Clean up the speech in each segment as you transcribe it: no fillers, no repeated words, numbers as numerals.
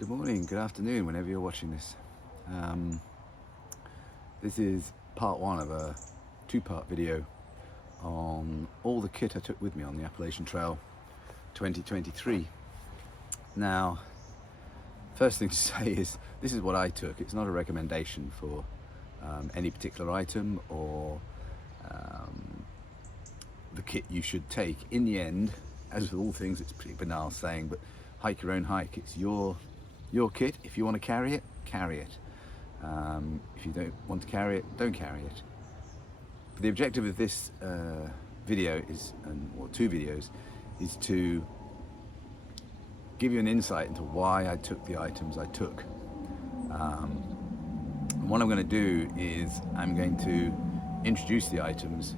Good morning, good afternoon, whenever you're watching this. This is part one of a two-part video on all the kit I took with me on the Appalachian Trail 2023. Now, first thing to say is this is what I took. It's not a recommendation for any particular item or the kit you should take. In the end, as with all things, it's a pretty banal saying, but hike your own hike. It's your kit. If you want to carry it, carry it. If you don't want to carry it, don't carry it. But the objective of this video is, or two videos, is to give you an insight into why I took the items I took. And what I'm going to do is I'm going to introduce the items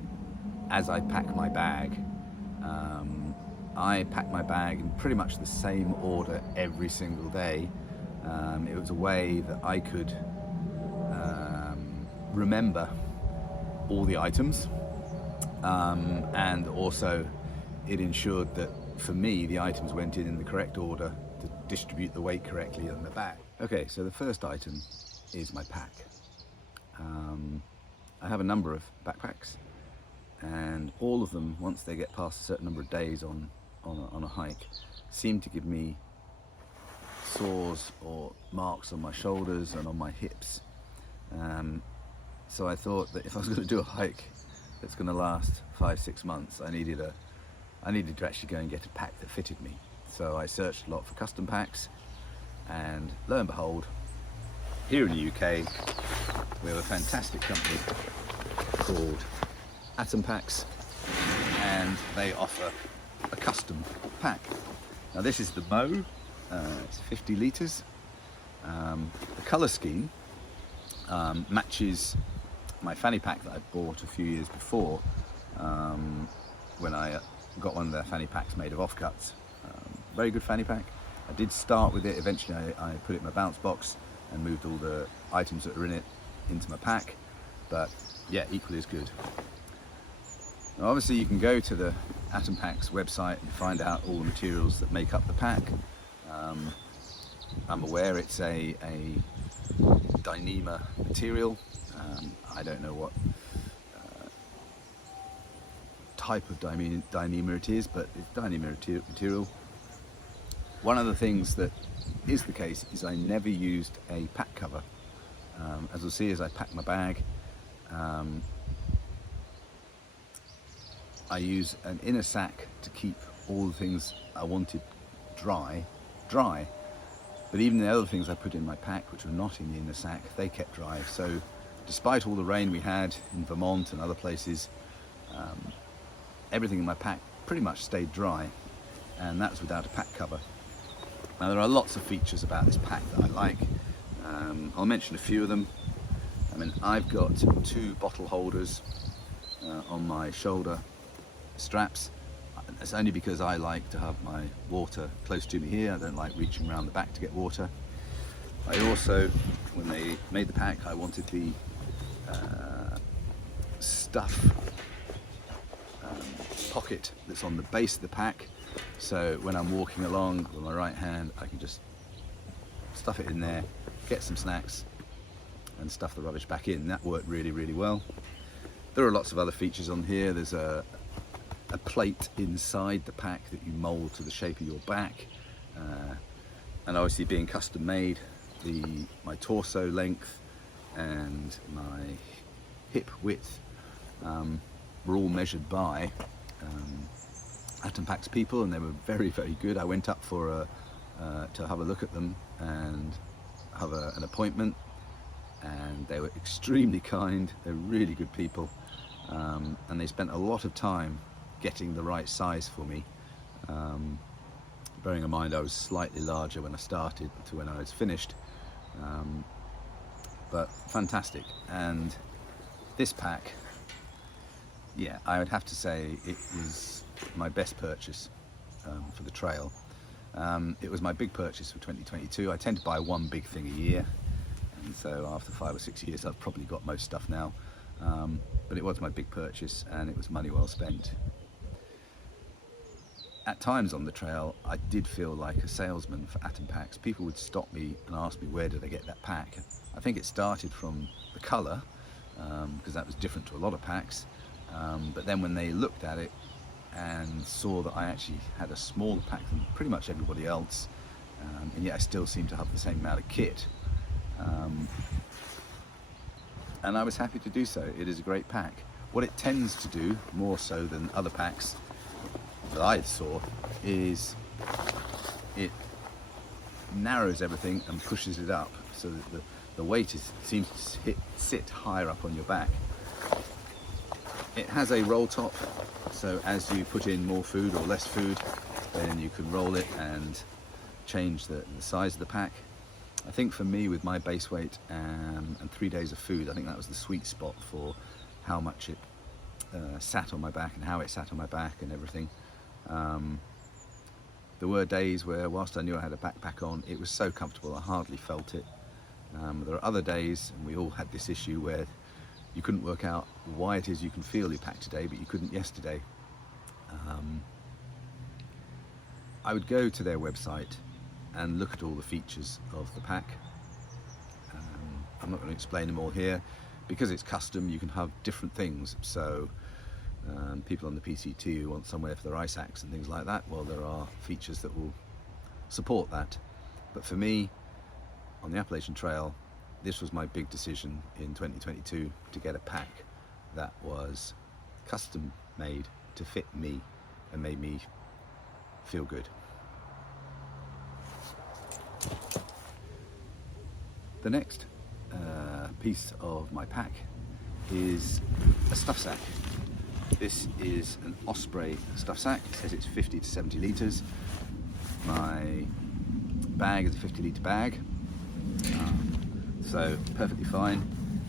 as I pack my bag. I pack my bag in pretty much the same order every single day. It was a way that I could remember all the items, and also it ensured that for me the items went in the correct order to distribute the weight correctly in the bag. Okay, so the first item is my pack. I have a number of backpacks, and all of them, once they get past a certain number of days on a hike, seem to give me sores or marks on my shoulders and on my hips. So I thought that if I was going to do a hike that's going to last 5-6 months, I needed to actually go and get a pack that fitted me. So I searched a lot for custom packs, and lo and behold, here in the UK we have a fantastic company called Atom Packs, and they offer a custom pack. Now this is the Mo, it's 50 litres. The colour scheme matches my fanny pack that I bought a few years before, when I got one of their fanny packs made of offcuts. Very good fanny pack. I did start with it, eventually I put it in my bounce box and moved all the items that are in it into my pack, but yeah, equally as good. Now obviously you can go to the Atom Packs website and find out all the materials that make up the pack. I'm aware it's a Dyneema material. I don't know what type of Dyneema it is, but it's Dyneema material. One of the things that is the case is I never used a pack cover. As you'll see as I pack my bag, I use an inner sack to keep all the things I wanted dry. But even the other things I put in my pack, which were not in the inner sack, they kept dry. So despite all the rain we had in Vermont and other places, everything in my pack pretty much stayed dry, and that's without a pack cover. Now there are lots of features about this pack that I like. I'll mention a few of them. I mean, I've got 2 bottle holders on my shoulder straps. It's only because I like to have my water close to me here. I don't like reaching around the back to get water. I also, when they made the pack, I wanted the stuff pocket that's on the base of the pack, so when I'm walking along with my right hand I can just stuff it in there, get some snacks and stuff the rubbish back in. That worked really, really well. There are lots of other features on here. There's a plate inside the pack that you mold to the shape of your back, and obviously being custom made, my torso length and my hip width were all measured by Atom Packs people, and they were very, very good. I went up for to have a look at them and have an appointment, and they were extremely kind. They're really good people, and they spent a lot of time getting the right size for me, bearing in mind I was slightly larger when I started to when I was finished, but fantastic. And this pack, yeah, I would have to say it was my best purchase for the trail. It was my big purchase for 2022. I tend to buy one big thing a year, and so after 5 or 6 years I've probably got most stuff now, but it was my big purchase and it was money well spent. at times on the trail, I did feel like a salesman for Atom packs. People would stop me and ask me, where did I get that pack? I think it started from the colour, because that was different to a lot of packs. But then when they looked at it and saw that I actually had a smaller pack than pretty much everybody else, and yet I still seemed to have the same amount of kit, and I was happy to do so. It is a great pack. What it tends to do, more so than other packs that I saw, is it narrows everything and pushes it up, so that the weight seems to sit higher up on your back. It has a roll top, so as you put in more food or less food, then you can roll it and change the size of the pack. I think for me, with my base weight and 3 days of food, I think that was the sweet spot for how much it sat on my back and how it sat on my back and everything. There were days where, whilst I knew I had a backpack on, it was so comfortable I hardly felt it. There are other days, and we all had this issue, where you couldn't work out why it is you can feel your pack today, but you couldn't yesterday. I would go to their website and look at all the features of the pack. I'm not going to explain them all here. Because it's custom, you can have different things. So people on the PCT who want somewhere for their ice axe and things like that, well, there are features that will support that. But for me, on the Appalachian Trail, this was my big decision in 2022, to get a pack that was custom made to fit me and made me feel good. The next piece of my pack is a stuff sack. This is an Osprey stuff sack. It says it's 50 to 70 litres. My bag is a 50 litre bag, so perfectly fine.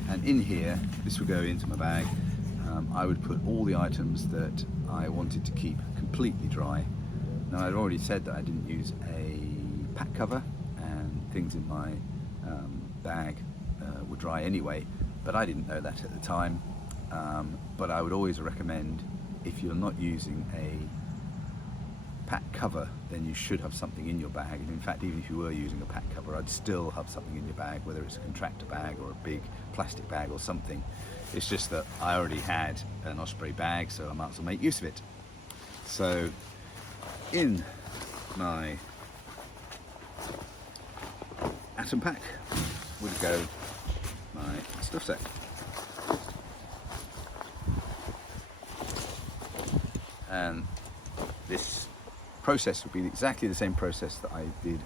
And in here, this will go into my bag. I would put all the items that I wanted to keep completely dry. Now, I'd already said that I didn't use a pack cover, and things in my bag were dry anyway, but I didn't know that at the time. But I would always recommend, if you're not using a pack cover, then you should have something in your bag. And in fact, even if you were using a pack cover, I'd still have something in your bag, whether it's a contractor bag or a big plastic bag or something. It's just that I already had an Osprey bag, so I might as well make use of it. So in my Atom pack would go my stuff sack. And this process would be exactly the same process that I did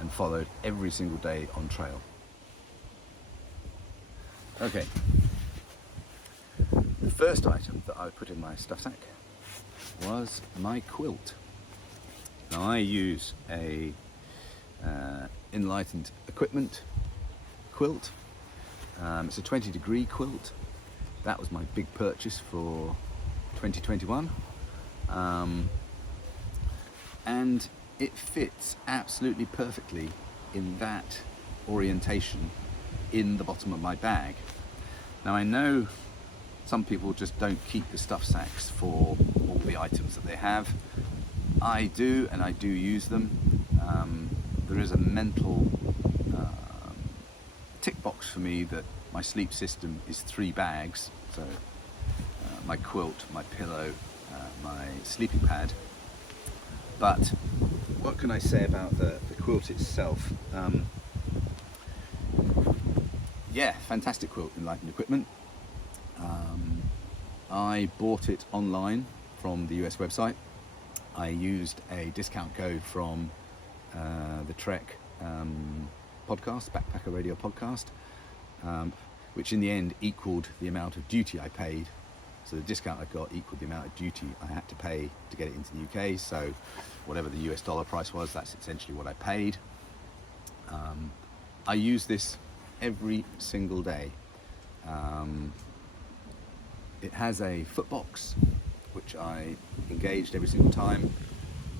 and followed every single day on trail. Okay, the first item that I put in my stuff sack was my quilt. Now, I use a Enlightened equipment quilt. It's a 20-degree quilt. That was my big purchase for 2021. And it fits absolutely perfectly in that orientation in the bottom of my bag. Now, I know some people just don't keep the stuff sacks for all the items that they have. I do, and I do use them. There is a mental tick box for me that my sleep system is 3 bags. So my quilt, my pillow, my sleeping pad. But what can I say about the quilt itself? Yeah, fantastic quilt, Enlightened equipment. I bought it online from the US website. I used a discount code from the Trek podcast, Backpacker Radio podcast, which in the end equaled the amount of duty I paid. So the discount I got equaled the amount of duty I had to pay to get it into the UK. So whatever the US dollar price was, that's essentially what I paid. I use this every single day. It has a foot box, which I engaged every single time.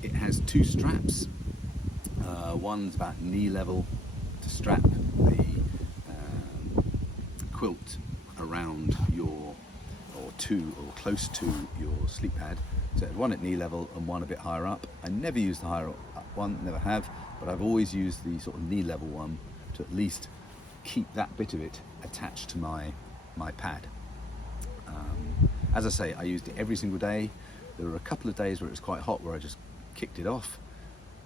It has 2 straps. One's about knee level to strap the quilt around your, or or two or close to your sleep pad. So one at knee level and one a bit higher up. I never use the higher up one, never have, but I've always used the sort of knee level one to at least keep that bit of it attached to my pad. As I say, I used it every single day. There were a couple of days where it was quite hot where I just kicked it off,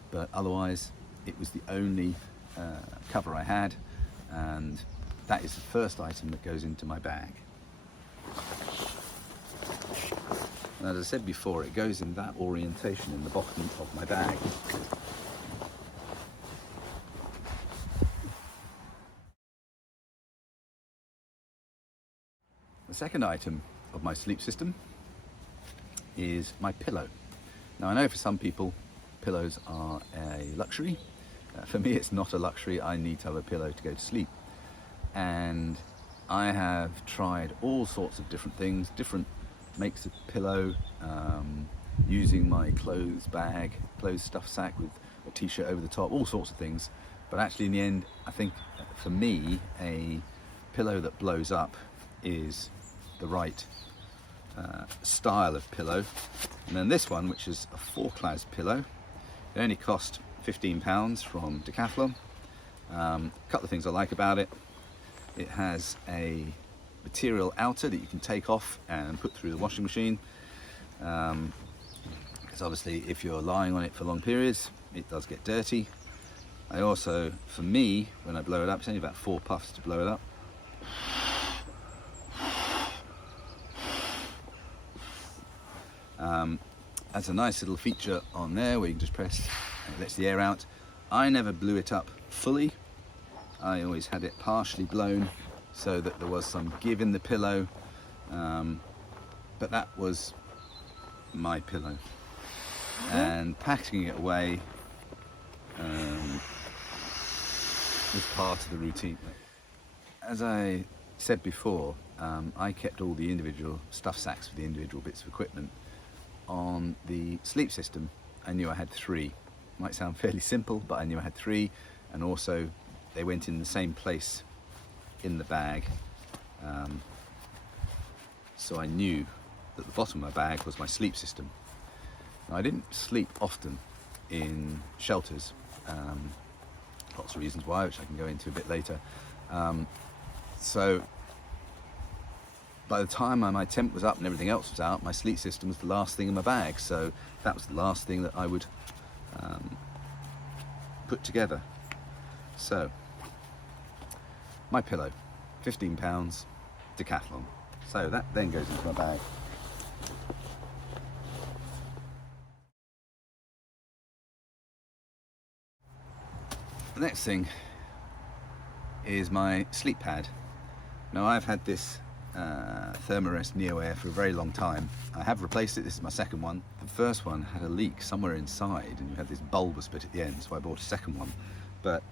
but otherwise it was the only cover I had, and that is the first item that goes into my bag. And as I said before, it goes in that orientation in the bottom of my bag. The second item of my sleep system is my pillow. Now I know for some people pillows are a luxury. For me it's not a luxury. I need to have a pillow to go to sleep. And I have tried all sorts of different things, different makes of pillow, using my clothes bag, clothes stuff sack with a t-shirt over the top, all sorts of things. But actually in the end, I think for me, a pillow that blows up is the right style of pillow. And then this one, which is a 4-class pillow, it only cost £15 from Decathlon. A couple of things I like about it. It has a material outer that you can take off and put through the washing machine, because obviously if you're lying on it for long periods it does get dirty. I also, for me, when I blow it up, it's only about 4 puffs to blow it up. Has a nice little feature on there where you can just press and it lets the air out. I never blew it up fully. I always had it partially blown so that there was some give in the pillow, but that was my pillow. And packing it away was part of the routine. As I said before, I kept all the individual stuff sacks for the individual bits of equipment. On the sleep system, I knew I had 3. Might sound fairly simple, but I knew I had 3, and also they went in the same place in the bag, so I knew that the bottom of my bag was my sleep system. Now, I didn't sleep often in shelters, lots of reasons why, which I can go into a bit later. So by the time my tent was up and everything else was out, my sleep system was the last thing in my bag, so that was the last thing that I would put together. So my pillow, £15, Decathlon. So that then goes into my bag. The next thing is my sleep pad. Now I've had this Thermarest NeoAir for a very long time. I have replaced it, this is my second one. The first one had a leak somewhere inside and you had this bulbous bit at the end, so I bought a second one. But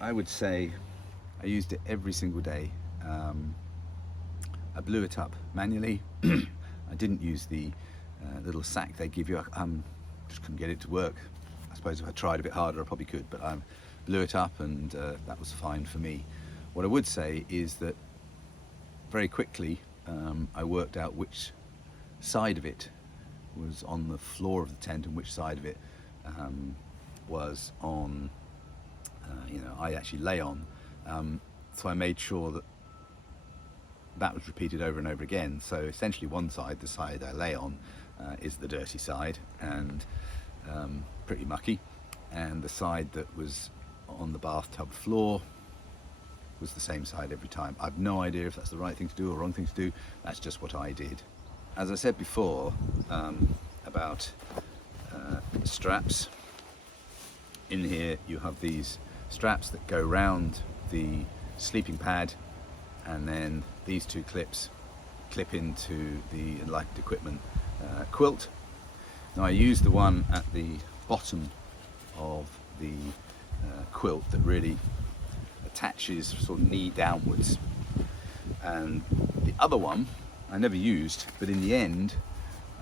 I would say I used it every single day. I blew it up manually. I didn't use the little sack they give you. I just couldn't get it to work. I suppose if I tried a bit harder I probably could, but I blew it up and that was fine for me. What I would say is that very quickly I worked out which side of it was on the floor of the tent and which side of it was on, I actually lay on. So I made sure that that was repeated over and over again. So essentially one side, the side I lay on, is the dirty side and pretty mucky, and the side that was on the bathtub floor was the same side every time. I've no idea if that's the right thing to do or wrong thing to do. That's just what I did. As I said before about straps, in here you have these straps that go round the sleeping pad, and then these 2 clips clip into the Enlightened equipment quilt. Now I use the one at the bottom of the quilt that really attaches sort of knee downwards, and the other one I never used, but in the end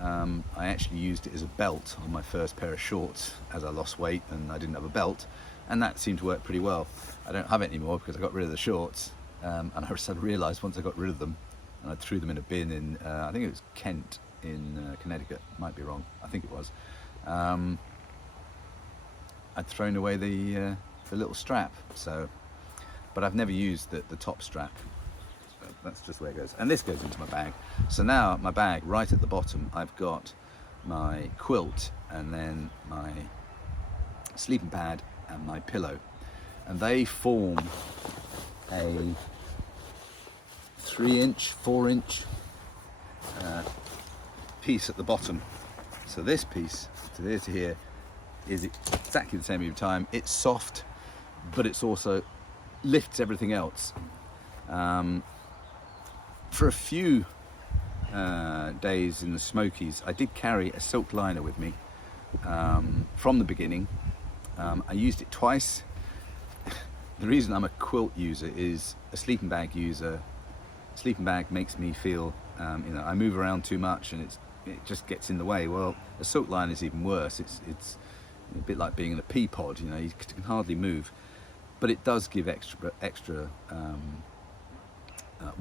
I actually used it as a belt on my first pair of shorts as I lost weight and I didn't have a belt, and that seemed to work pretty well. I don't have it anymore because I got rid of the shorts, and I suddenly realised once I got rid of them and I threw them in a bin in, I think it was Kent in Connecticut, might be wrong, I think it was. I'd thrown away the little strap, so, but I've never used the top strap. So that's just where it goes. And this goes into my bag. So now my bag, right at the bottom, I've got my quilt and then my sleeping pad and my pillow. And they form a 3-inch, 4-inch piece at the bottom. So this piece, to here to here, is exactly the same every time. It's soft, but it's also lifts everything else. For a few days in the Smokies, I did carry a silk liner with me from the beginning. I used it twice. The reason I'm a quilt user is a sleeping bag user. Sleeping bag makes me feel, you know, I move around too much and it just gets in the way. Well, a silk liner is even worse. It's a bit like being in a pea pod, you know, you can hardly move, but it does give extra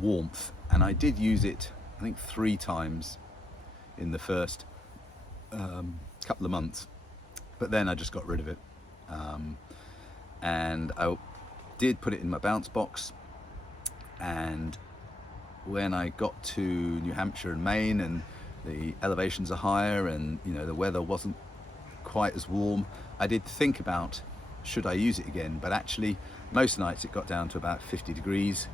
warmth. And I did use it, I think 3 times in the first couple of months, but then I just got rid of it. And I did put it in my bounce box, and when I got to New Hampshire and Maine and the elevations are higher and, you know, the weather wasn't quite as warm, I did think about, should I use it again? But actually most nights it got down to about 50 degrees,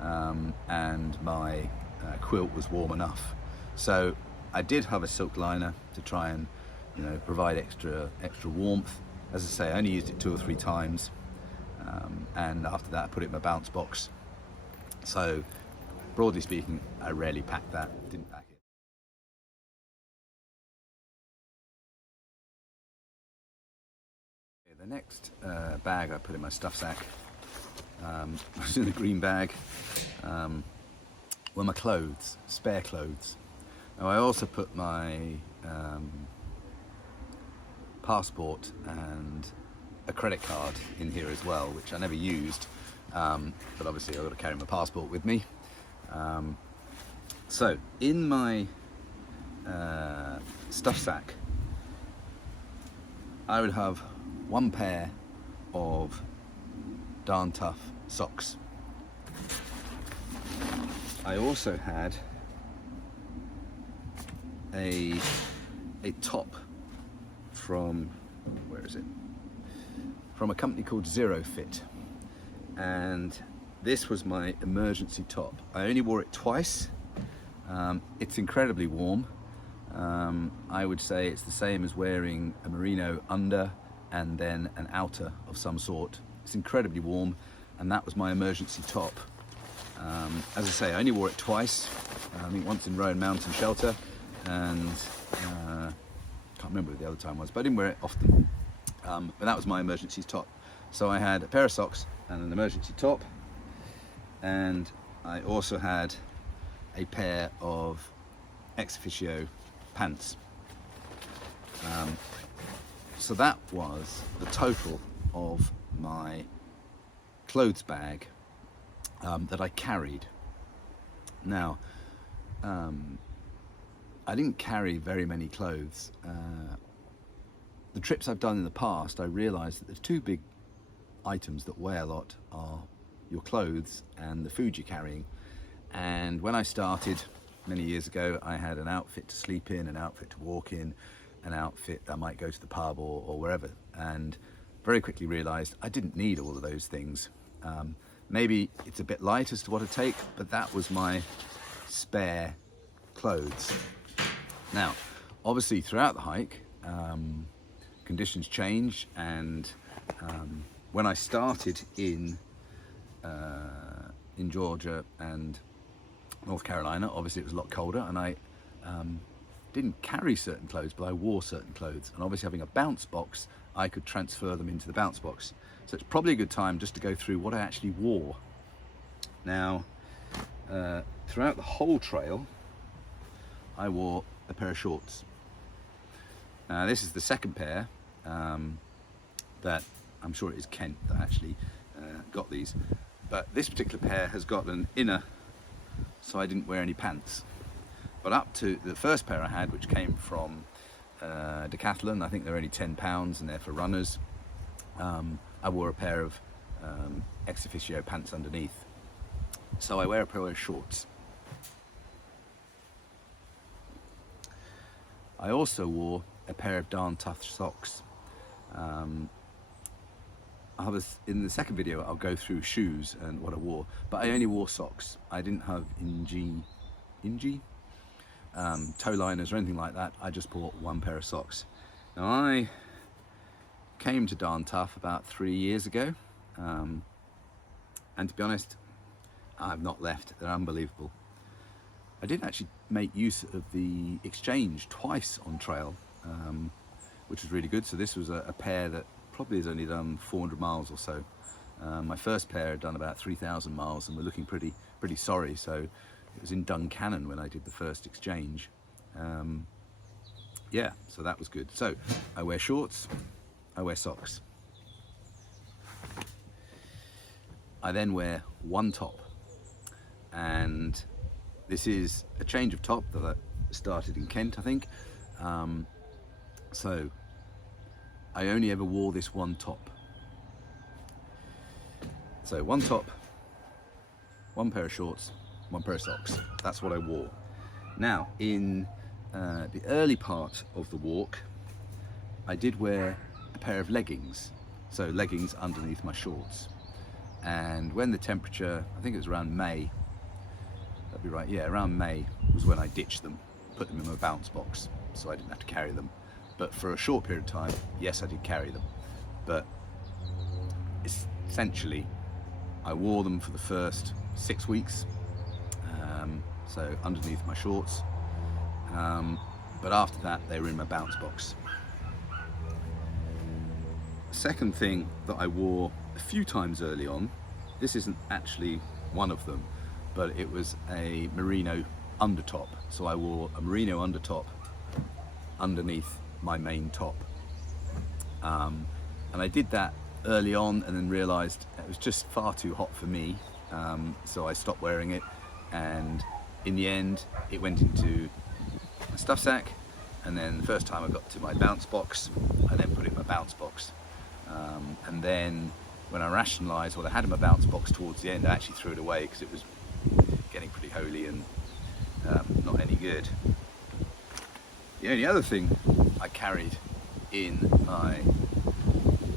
and my quilt was warm enough. So I did have a silk liner to try and, you know, provide extra warmth. As I say, I only used it 2 or 3 times, and after that I put it in my bounce box. So broadly speaking, I rarely packed that, didn't pack it. The next bag I put in my stuff sack, was in the green bag, were my clothes, spare clothes. Now I also put my passport and a credit card in here as well, which I never used, but obviously I've got to carry my passport with me. So in my stuff sack, I would have 1 pair of darn tough socks. I also had a top from, where is it? From a company called Zero Fit, and this was my emergency top. I only wore it twice. It's incredibly warm. I would say it's the same as wearing a merino under and then an outer of some sort. It's incredibly warm, and that was my emergency top. As I say, I only wore it twice. I think once in Rowan Mountain Shelter, and can't remember what the other time was, but I didn't wear it often. But that was my emergency top. So I had a pair of socks and an emergency top, and I also had a pair of ex officio pants. So that was the total of my clothes bag that I carried. Now, I didn't carry very many clothes. The trips I've done in the past, I realized that the 2 big items that weigh a lot are your clothes and the food you're carrying. And when I started many years ago, I had an outfit to sleep in, an outfit to walk in, an outfit I might go to the pub or wherever, and very quickly realized I didn't need all of those things. Maybe it's a bit light as to what to take, but that was my spare clothes. Now, obviously throughout the hike, conditions change, and when I started in Georgia and North Carolina, obviously it was a lot colder, and I didn't carry certain clothes, but I wore certain clothes. And obviously having a bounce box, I could transfer them into the bounce box. So it's probably a good time just to go through what I actually wore. Now, throughout the whole trail, I wore a pair of shorts. Now this is the second pair that I'm sure it is Kent that actually got these. But this particular pair has got an inner so I didn't wear any pants. But up to the first pair I had, which came from Decathlon, I think they're only £10 and they're for runners, I wore a pair of ex officio pants underneath. So I wear a pair of shorts. I also wore a pair of darn tough socks. I was in the second video, I'll go through shoes and what I wore, but I only wore socks. I didn't have toe liners or anything like that. I just bought one pair of socks. Now I came to Darn Tough about 3 years ago, and to be honest, I've not left. They're unbelievable. I did actually make use of the exchange twice on trail, which was really good. So this was a pair that probably has only done 400 miles or so. My first pair had done about 3,000 miles and were looking pretty sorry. So it was in Duncannon when I did the first exchange. Yeah, so that was good. So I wear shorts, I wear socks. I then wear one top, and this is a change of top that I started in Kent, I think. So I only ever wore this one top. So one top, one pair of shorts, one pair of socks. That's what I wore. Now, in the early part of the walk, I did wear a pair of leggings. So leggings underneath my shorts. And when the temperature, I think it was around May, that'd be right, yeah, around May was when I ditched them, put them in my bounce box, so I didn't have to carry them. But for a short period of time, yes, I did carry them. But essentially, I wore them for the first 6 weeks, so underneath my shorts. But after that, they were in my bounce box. Second thing that I wore a few times early on, this isn't actually one of them, but it was a merino undertop. So I wore a merino undertop underneath my main top. And I did that early on and then realized it was just far too hot for me. So I stopped wearing it, and in the end it went into my stuff sack, and then the first time I got to my bounce box, I then put it in my bounce box. And then when I rationalized what I had in my bounce box towards the end, I actually threw it away because it was getting pretty holy and not any good. The only other thing I carried in my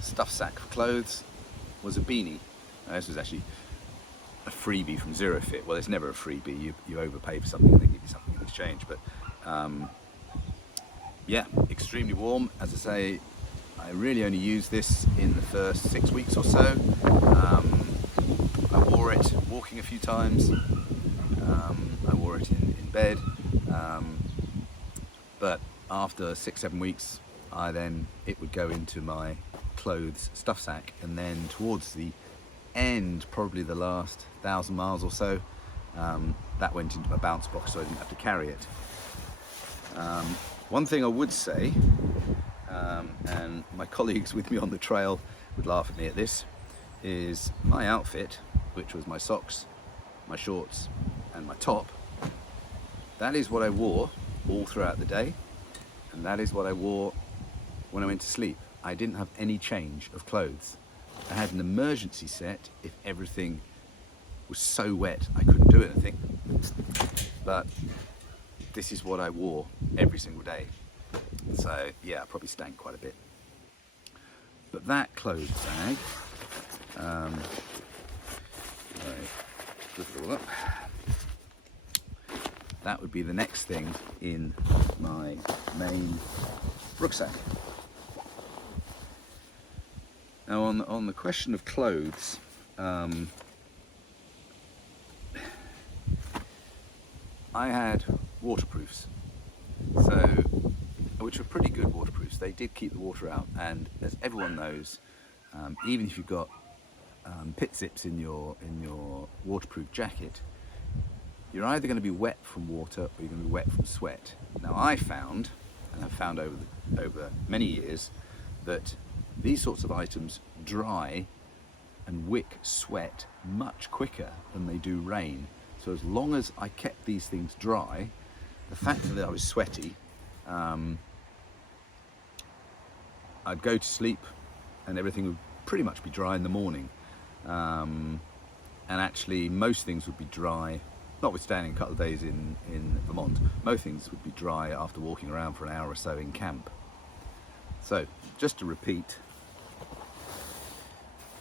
stuff sack for clothes was a beanie. Now, this was actually a freebie from Zero Fit. Well, it's never a freebie. You overpay for something and they give you something in exchange. But yeah, extremely warm. As I say, I really only used this in the first 6 weeks or so. I wore it walking a few times. I wore it in bed. But after 6-7 weeks, it would go into my clothes stuff sack, and then towards the end, probably the last 1,000 miles or so, that went into my bounce box, so I didn't have to carry it. One thing I would say, and my colleagues with me on the trail would laugh at me at this, is my outfit, which was my socks, my shorts and my top, that is what I wore all throughout the day, and that is what I wore when I went to sleep. I didn't have any change of clothes. I had an emergency set if everything was so wet I couldn't do anything, but this is what I wore every single day. So yeah, I probably stank quite a bit. But that clothes bag, lift it all up. That would be the next thing in my main rucksack. Now on the question of clothes, I had waterproofs, which were pretty good waterproofs. They did keep the water out, and as everyone knows, even if you've got pit zips in your waterproof jacket, you're either going to be wet from water or you're going to be wet from sweat. Now I found, and I've found over many years, that these sorts of items dry and wick sweat much quicker than they do rain. So as long as I kept these things dry, the fact that I was sweaty, I'd go to sleep and everything would pretty much be dry in the morning. And actually most things would be dry, notwithstanding a couple of days in Vermont, most things would be dry after walking around for an hour or so in camp. So just to repeat,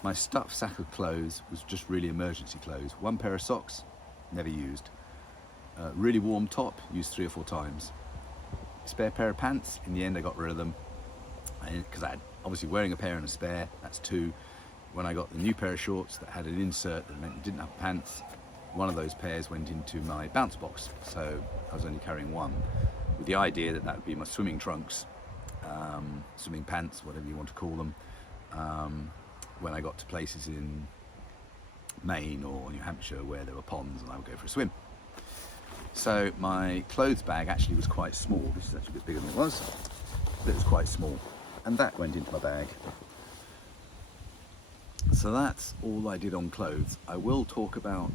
my stuffed sack of clothes was just really emergency clothes. One pair of socks, never used. Really warm top, used 3 or 4 times. Spare pair of pants, in the end I got rid of them, because I had obviously wearing a pair and a spare, that's 2. When I got the new pair of shorts that had an insert that meant you didn't have pants, one of those pairs went into my bounce box, so I was only carrying 1, with the idea that that would be my swimming trunks, swimming pants, whatever you want to call them, when I got to places in Maine or New Hampshire where there were ponds and I would go for a swim. So my clothes bag actually was quite small. This is actually a bit bigger than it was, but it was quite small, and that went into my bag. So that's all I did on clothes. I will talk about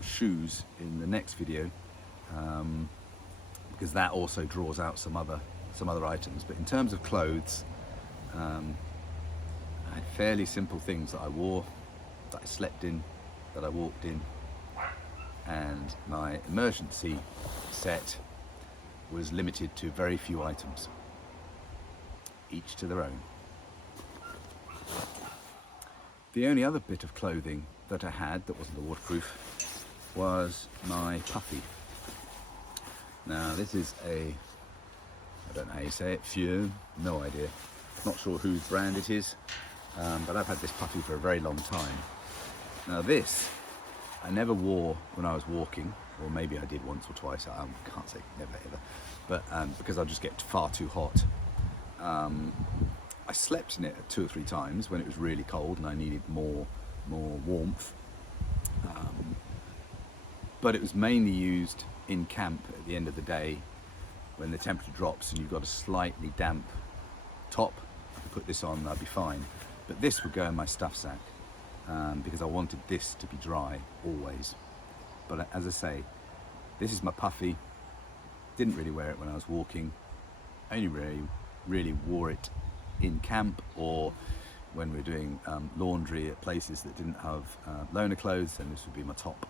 shoes in the next video, because that also draws out some other items. But in terms of clothes, I had fairly simple things that I wore, that I slept in, that I walked in, and my emergency set was limited to very few items, each to their own. The only other bit of clothing that I had that wasn't waterproof was my Puffy. Now this is a, I don't know how you say it, Fieu, no idea. Not sure whose brand it is, but I've had this Puffy for a very long time. Now this, I never wore when I was walking, or maybe I did once or twice, I can't say never ever, but because I'll just get far too hot. I slept in it 2 or 3 times when it was really cold and I needed more warmth. But it was mainly used in camp at the end of the day when the temperature drops and you've got a slightly damp top. I could put this on and I'd be fine. But this would go in my stuff sack because I wanted this to be dry always. But as I say, this is my Puffy. Didn't really wear it when I was walking. Only really wore it in camp or when we're doing laundry at places that didn't have loaner clothes, then this would be my top.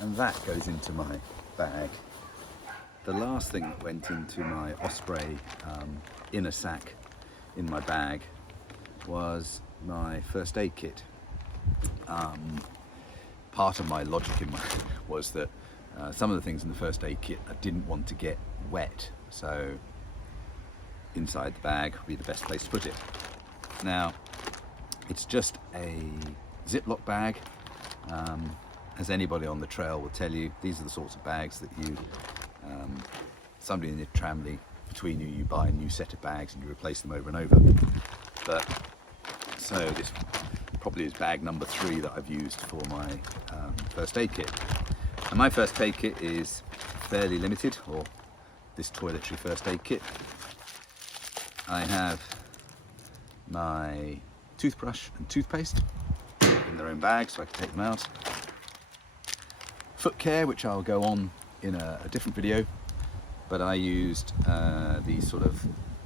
And that goes into my bag. The last thing that went into my Osprey inner sack in my bag was my first aid kit. Part of my logic was that some of the things in the first aid kit I didn't want to get wet, so inside the bag would be the best place to put it. Now, it's just a Ziploc bag. As anybody on the trail will tell you, these are the sorts of bags that you, somebody in your family, between you, you buy a new set of bags and you replace them over and over. But, so this probably is bag number 3 that I've used for my first aid kit. And my first aid kit is fairly limited, or this toiletry first aid kit. I have my toothbrush and toothpaste in their own bag so I can take them out. Foot care, which I'll go on in a different video, but I used these sort of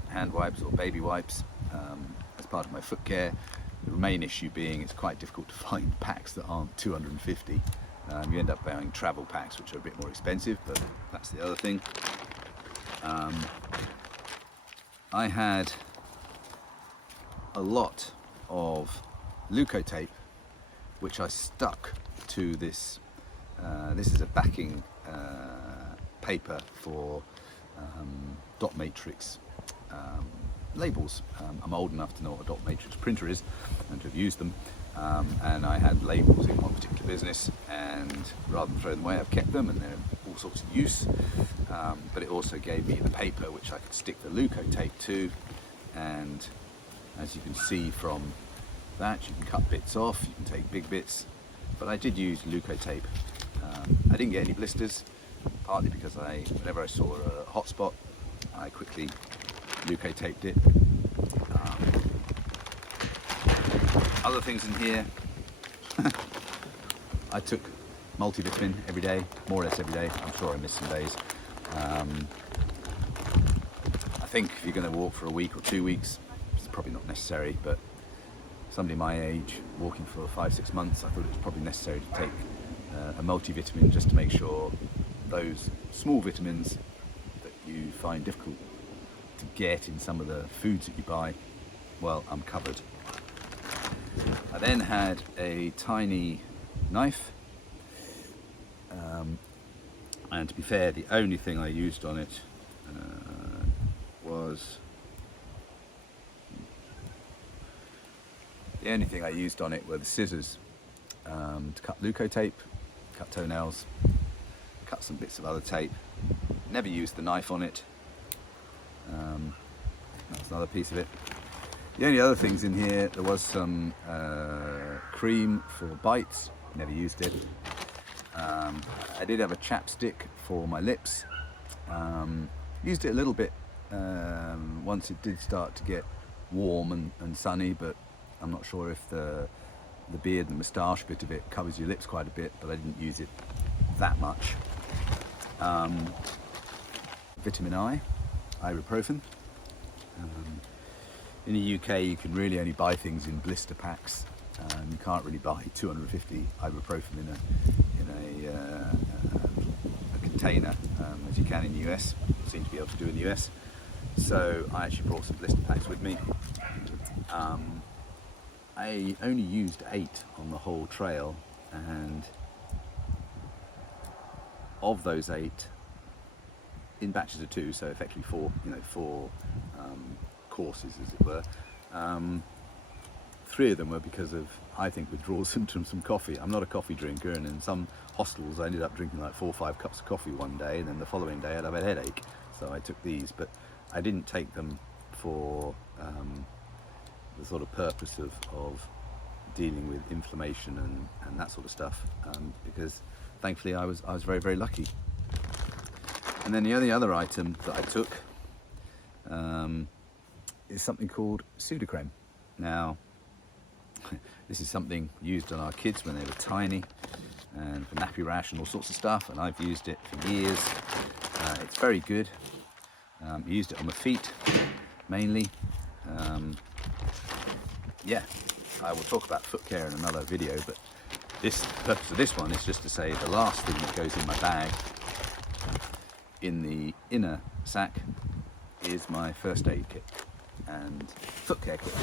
hand wipes or baby wipes as part of my foot care. The main issue being it's quite difficult to find packs that aren't 250. You end up buying travel packs which are a bit more expensive, but that's the other thing. I had a lot of Leukotape which I stuck to this. This is a backing paper for dot matrix labels. I'm old enough to know what a dot matrix printer is and to have used them, and I had labels in one particular business, and rather than throw them away I've kept them and they're all sorts of use, but it also gave me the paper which I could stick the Leukotape to, and as you can see from that you can cut bits off, you can take big bits, but I did use Leukotape. I didn't get any blisters, partly because whenever I saw a hot spot I quickly Leuko-taped it. Other things in here, I took multivitamin every day, more or less every day. I'm sure I miss some days. I think if you're going to walk for a week or 2 weeks, it's probably not necessary, but somebody my age walking for 5-6 months, I thought it was probably necessary to take a multivitamin just to make sure those small vitamins that you find difficult to get in some of the foods that you buy, well, I'm covered. I then had a tiny knife, and to be fair, the only thing I used on it were the scissors to cut leukotape, cut toenails, cut some bits of other tape. Never used the knife on it. That's another piece of it. The only other things in here, there was some cream for bites, never used it. I did have a chapstick for my lips. Used it a little bit once it did start to get warm and sunny, but I'm not sure if the beard and the moustache bit of it covers your lips quite a bit, but I didn't use it that much. Vitamin I, ibuprofen. In the UK you can really only buy things in blister packs. You can't really buy 250 ibuprofen in a container as you can in the US, seem to be able to do in the US. So I actually brought some blister packs with me. I only used 8 on the whole trail, and of those 8, in batches of 2, so effectively 4 courses, as it were. 3 of them were because of, I think, withdrawal symptoms from coffee. I'm not a coffee drinker, and in some hostels I ended up drinking like 4 or 5 cups of coffee one day, and then the following day I'd have a headache. So I took these, but I didn't take them for the sort of purpose of dealing with inflammation and that sort of stuff, because thankfully I was very, very lucky. And then the only other item that I took is something called Sudocrem. Now, this is something used on our kids when they were tiny, and for nappy rash and all sorts of stuff, and I've used it for years. It's very good. Used it on my feet mainly. Yeah, I will talk about foot care in another video, but the purpose of this one is just to say the last thing that goes in my bag in the inner sack is my first aid kit and foot care kit.